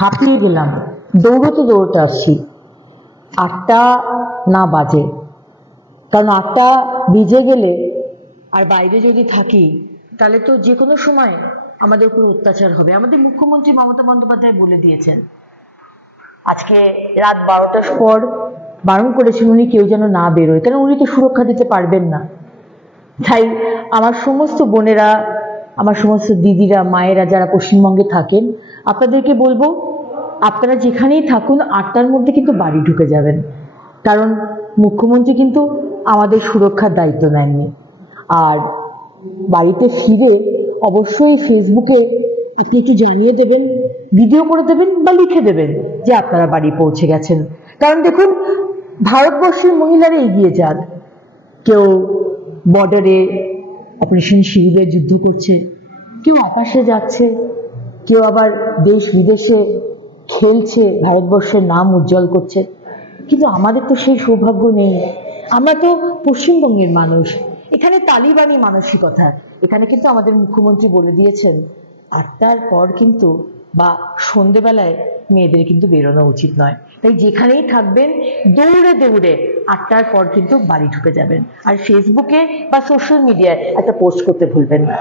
হাঁপিয়ে গেলাম, দৌড়তে দৌড়তে আসছি। 8টা না বাজে, কারণ 8টা বেজে গেলে আর বাইরে যদি থাকি তাহলে তো যে কোনো সময় আমাদের উপর অত্যাচার হবে। আমাদের মুখ্যমন্ত্রী মমতা বন্দ্যোপাধ্যায় বলে দিয়েছেন আজকে রাত 12টার পর বারণ করেছেন উনি কেউ যেন না বেরোয়, কারণ উনি তো সুরক্ষা দিতে পারবেন না। তাই আমার সমস্ত বোনেরা, আমার সমস্ত দিদিরা, মায়েরা যারা পশ্চিমবঙ্গে থাকেন, আপনাদেরকে বলবো আপনারা যেখানেই থাকুন 8টার মধ্যে কিন্তু বাড়ি ঢুকে যাবেন, কারণ মুখ্যমন্ত্রী কিন্তু আমাদের সুরক্ষার দায়িত্ব নেননি। আর বাড়িতে ফিরে অবশ্যই ফেসবুকে আপনি একটু জানিয়ে দেবেন, ভিডিও করে দেবেন বা লিখে দেবেন যে আপনারা বাড়ি পৌঁছে গেছেন। কারণ দেখুন, ভারতবর্ষের মহিলারা এগিয়ে যান, কেউ বর্ডারে অপারেশন সিঁদুরে যুদ্ধ করছে, কেউ আকাশে যাচ্ছে, কেউ আবার দেশ বিদেশে খেলছে, ভারতবর্ষের নাম উজ্জ্বল করছে। কিন্তু আমাদের তো সেই সৌভাগ্য নেই। আমরা তো পশ্চিমবঙ্গের মানুষ, এখানে তালিবানি মানসিকতা। এখানে কিন্তু আমাদের মুখ্যমন্ত্রী বলে দিয়েছেন 8টার পর কিন্তু বা সন্ধেবেলায় মেয়েদের কিন্তু বেরোনো উচিত নয়। তাই যেখানেই থাকবেন দৌড়ে দৌড়ে 8টার পর কিন্তু বাড়ি ঢুকে যাবেন। আর ফেসবুকে বা সোশ্যাল মিডিয়ায় একটা পোস্ট করতে ভুলবেন না।